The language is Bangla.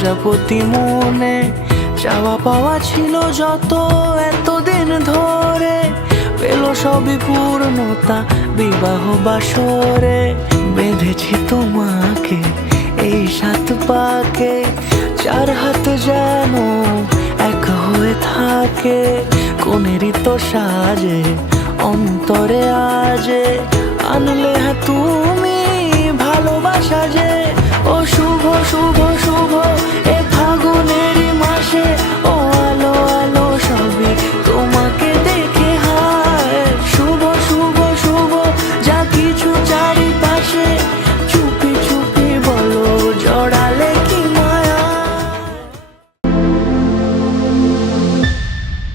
প্রজাপতি মনে চাওয়া পাওয়া ছিল যত এতদিন ধরে, পেল সবই পূর্ণতা বিবাহ বাসরে। বেঁধেছি তোমাকে এই 7 পাকে, 4 হাত যেন এক হয়ে থাকে। কোনেরই তো সাজে অন্তরে আজে আনলে হ্যাঁ তুমি ভালোবাসা যে। ও শুভ শুভ শুভ